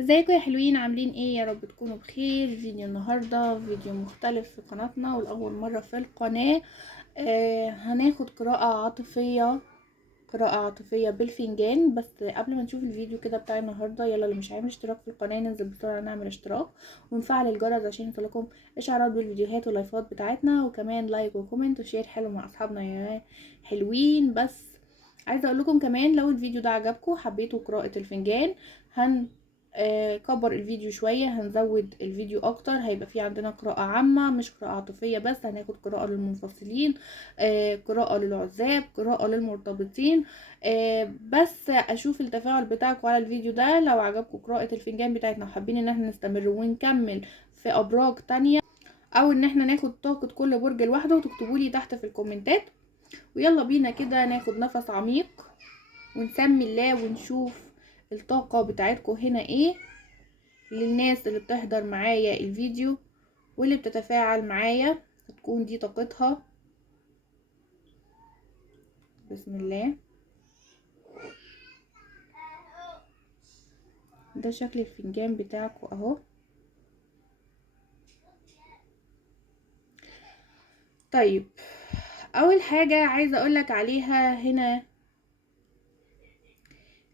ازيكم يا حلوين؟ عاملين ايه؟ يا رب تكونوا بخير. فيديو النهارده فيديو مختلف في قناتنا والاول مره في القناه. هناخد قراءه عاطفيه بالفنجان. بس قبل ما نشوف الفيديو كده بتاع النهارده، يلا اللي مش عامل اشتراك في القناه ننزل بسرعه نعمل اشتراك ونفعل الجرس عشان يوصلكم اشعارات بالفيديوهات واللايفات بتاعتنا، وكمان لايك وكومنت وشير حلو مع اصحابنا يا حلوين. بس عايزه اقول لكم كمان، لو الفيديو ده عجبكم حبيتوا قراءه الفنجان، كبر الفيديو شوية، هنزود الفيديو اكتر. هيبقى في عندنا قراءة عامة مش قراءة عاطفية بس، هناخد قراءة للمنفصلين، قراءة للعزاب، قراءة للمرتبطين. بس اشوف التفاعل بتاعكم على الفيديو ده. لو عجبكم قراءة الفنجان بتاعتنا وحابين ان احنا نستمر ونكمل في ابراج تانية، او ان احنا ناخد طاقة كل برج لوحده، وتكتبوا لي تحت في الكومنتات. ويلا بينا كده ناخد نفس عميق ونسمي الله ونشوف الطاقة بتاعتكم هنا ايه. للناس اللي بتحضر معايا الفيديو واللي بتتفاعل معايا هتكون دي طاقتها. بسم الله. ده شكل الفنجان بتاعكم اهو. طيب، اول حاجة عايزة اقولك عليها هنا،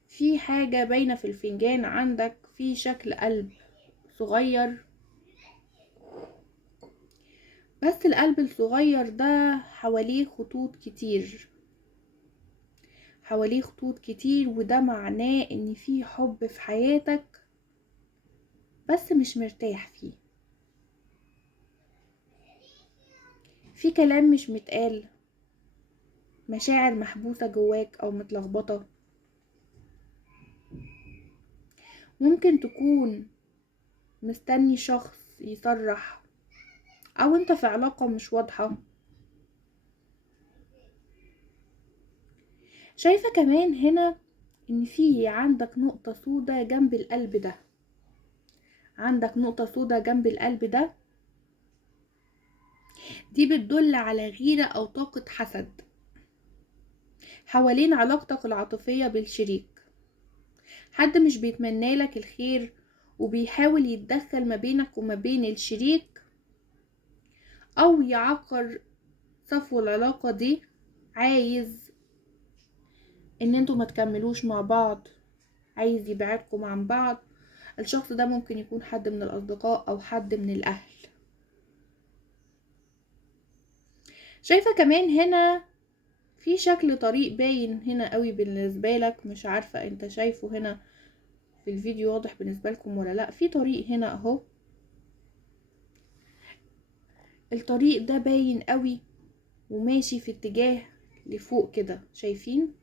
في حاجة باينة في الفنجان عندك في شكل قلب صغير. بس القلب الصغير ده حواليه خطوط كتير، حواليه خطوط كتير، وده معناه ان في حب في حياتك بس مش مرتاح فيه. في كلام مش متقال، مشاعر محبوسة جواك او متلخبطة. ممكن تكون مستني شخص يصرح، او انت في علاقة مش واضحة. شايفة كمان هنا ان في عندك نقطة سودة جنب القلب ده، عندك نقطة سودة جنب القلب ده. دي بتدل على غيرة او طاقة حسد حوالين علاقتك العاطفية بالشريك. حد مش بيتمنى لك الخير وبيحاول يتدخل ما بينك وما بين الشريك، او يعكر صفو العلاقة دي، عايز ان انتوا ما تكملوش مع بعض، عايز يبعدكم عن بعض. الشخص ده ممكن يكون حد من الاصدقاء او حد من الاهل. شايفة كمان هنا في شكل طريق باين هنا قوي بالنسبة لك، مش عارفة انت شايفه هنا في الفيديو واضح بالنسبة لكم ولا لا. في طريق هنا اهو، الطريق ده باين قوي وماشي في اتجاه لفوق كده، شايفين؟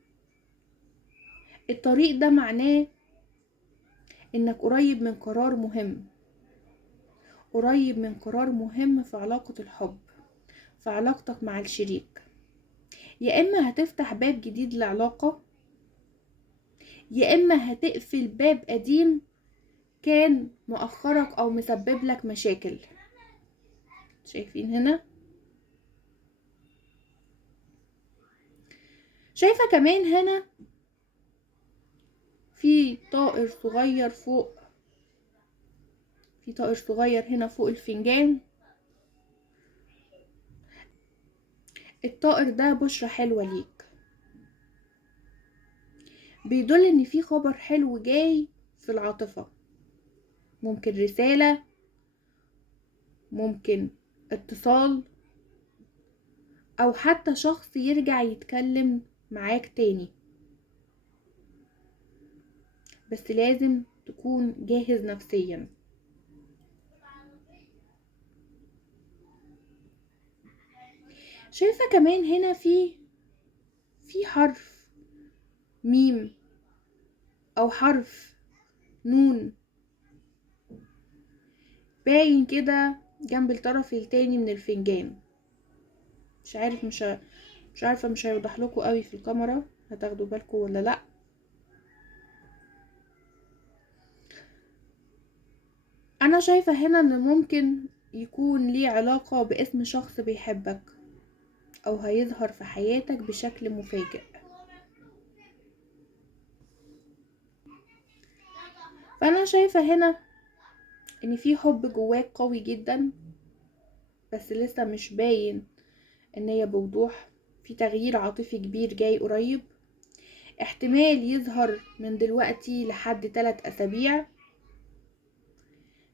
الطريق ده معناه انك قريب من قرار مهم، قريب من قرار مهم في علاقة الحب، في علاقتك مع الشريك. يا اما هتفتح باب جديد لعلاقة، يا اما هتقفل باب قديم كان مؤخرك او مسبب لك مشاكل. شايفين هنا؟ شايفة كمان هنا في طائر صغير فوق، في طائر صغير هنا فوق الفنجان. الطائر ده بشرة حلوة ليك، بيدل ان في خبر حلو جاي في العاطفة. ممكن رسالة، ممكن اتصال، او حتى شخص يرجع يتكلم معاك تاني. بس لازم تكون جاهز نفسيا. شايفة كمان هنا في حرف ميم او حرف نون باين كده جنب الطرف التاني من الفنجان. مش عارف مش عارفة، مش هيوضح لكم قوي في الكاميرا، هتاخدوا بالكم ولا لا؟ انا شايفة هنا ان ممكن يكون ليه علاقة باسم شخص بيحبك او هيظهر في حياتك بشكل مفاجئ. فانا شايفة هنا ان في حب جواك قوي جدا، بس لسه مش باين ان هي بوضوح. في تغيير عاطفي كبير جاي قريب، احتمال يظهر من دلوقتي لحد 3 أسابيع.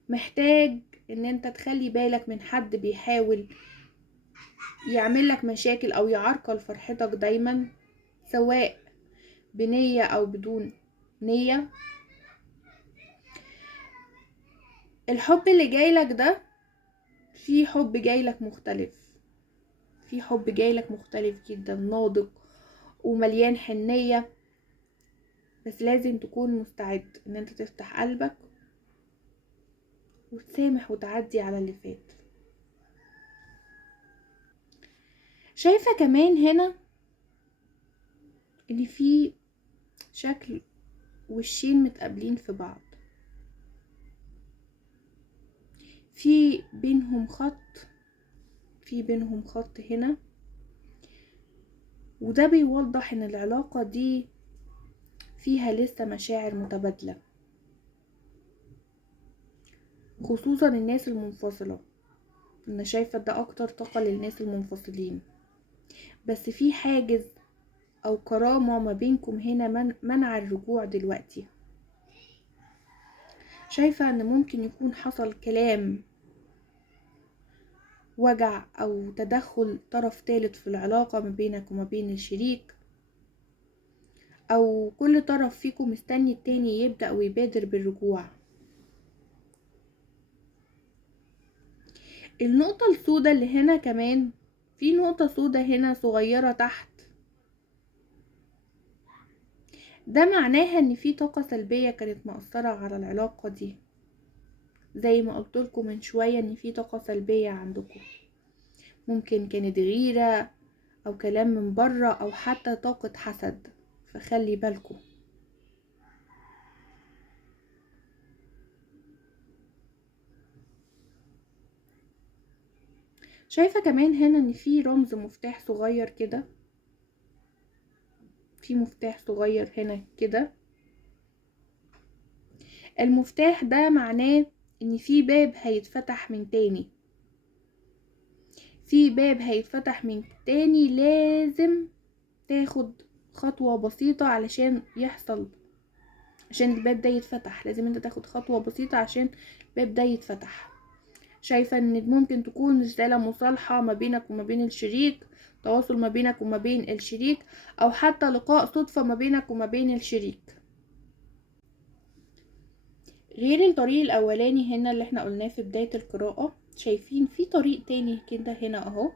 محتاج ان انت تخلي بالك من حد بيحاول يعمل لك مشاكل او يعرقل فرحتك دايما، سواء بنية او بدون نية. الحب اللي جايلك ده، في حب جايلك مختلف، في حب جايلك مختلف جدا، ناضج ومليان حنية. بس لازم تكون مستعد ان انت تفتح قلبك وتسامح وتعدي على اللي فات. شايفة كمان هنا ان في شكل وشين متقابلين في بعض، في بينهم خط، في بينهم خط هنا، وده بيوضح ان العلاقة دي فيها لسه مشاعر متبادلة، خصوصا الناس المنفصلة. انا شايفة ده اكتر طاقة للناس المنفصلين، بس في حاجز او كرامة ما بينكم هنا منع الرجوع دلوقتي. شايفة ان ممكن يكون حصل كلام وجع او تدخل طرف ثالث في العلاقة ما بينك وما بين الشريك، او كل طرف فيكم مستني التاني يبدأ ويبادر بالرجوع. النقطة السوداء اللي هنا كمان، في نقطة سوداء هنا صغيرة تحت، ده معناها ان في طاقة سلبية كانت مؤثرة على العلاقة دي. زي ما قلت لكم من شوية ان في طاقة سلبية عندكم، ممكن كانت غيرة او كلام من بره او حتى طاقة حسد، فخلي بالكم. شايفة كمان هنا ان في رمز مفتاح صغير كده، في مفتاح صغير هنا كده. المفتاح ده معناه ان في باب هيتفتح من تاني، في باب هيتفتح من تاني. لازم تاخد خطوة بسيطة علشان يحصل، عشان الباب ده يتفتح. لازم انت تاخد خطوة بسيطة عشان الباب ده يتفتح. شايفة ان ممكن تكون رسالة مصالحة ما بينك وما بين الشريك، تواصل ما بينك وما بين الشريك، او حتى لقاء صدفة ما بينك وما بين الشريك. غير الطريق الاولاني هنا اللي احنا قلناه في بداية القراءة، شايفين في طريق تاني كده هنا اهو،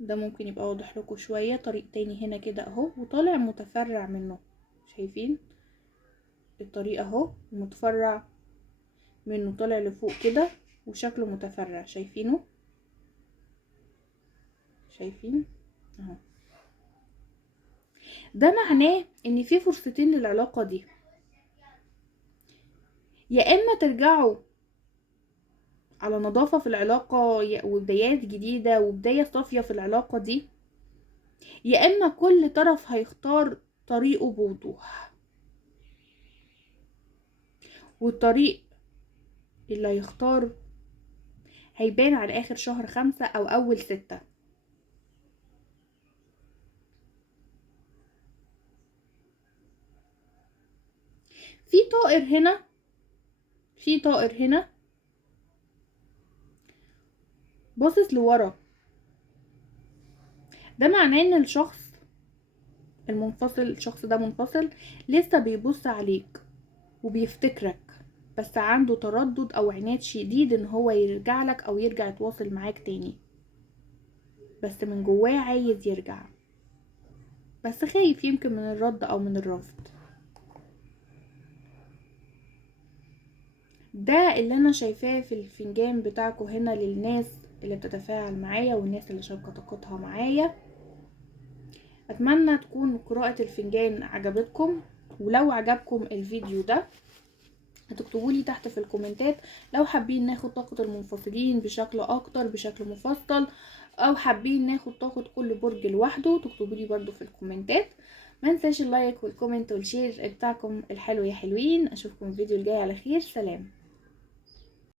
ده ممكن يبقى واضح لكم شوية. طريق تاني هنا كده اهو وطالع متفرع منه، شايفين الطريق اهو متفرع منه، طالع لفوق كده وشكله متفرع، شايفينه؟ شايفين اهو. ده معناه ان في فرصتين للعلاقة دي، يا اما ترجعوا على نظافة في العلاقة وبدايات جديدة وبداية صافية في العلاقة دي، يا اما كل طرف هيختار طريقه بوضوح. والطريق اللي هيختار هيبان على اخر شهر 5 او اول 6. في طائر هنا، في طائر هنا باصص لورا، ده معناه ان الشخص المنفصل، الشخص ده منفصل لسه بيبص عليك وبيفتكرك، بس عنده تردد او عناد شديد ان هو يرجع لك او يرجع يتواصل معاك تاني، بس من جواه عايز يرجع، بس خايف يمكن من الرد او من الرفض. ده اللي انا شايفاه في الفنجان بتاعكم هنا للناس اللي بتتفاعل معايا والناس اللي شاركة طاقتها معايا. اتمنى تكون قراءة الفنجان عجبتكم، ولو عجبكم الفيديو ده هتكتبوا لي تحت في الكومنتات لو حابين ناخد طاقة المنفصلين بشكل اكتر بشكل مفصل، او حابين ناخد طاقة كل برج لوحده، تكتبوا لي برضو في الكومنتات. ما ننساش اللايك والكومنت والشير بتاعكم الحلو يا حلوين. اشوفكم الفيديو الجاي على خير. سلام.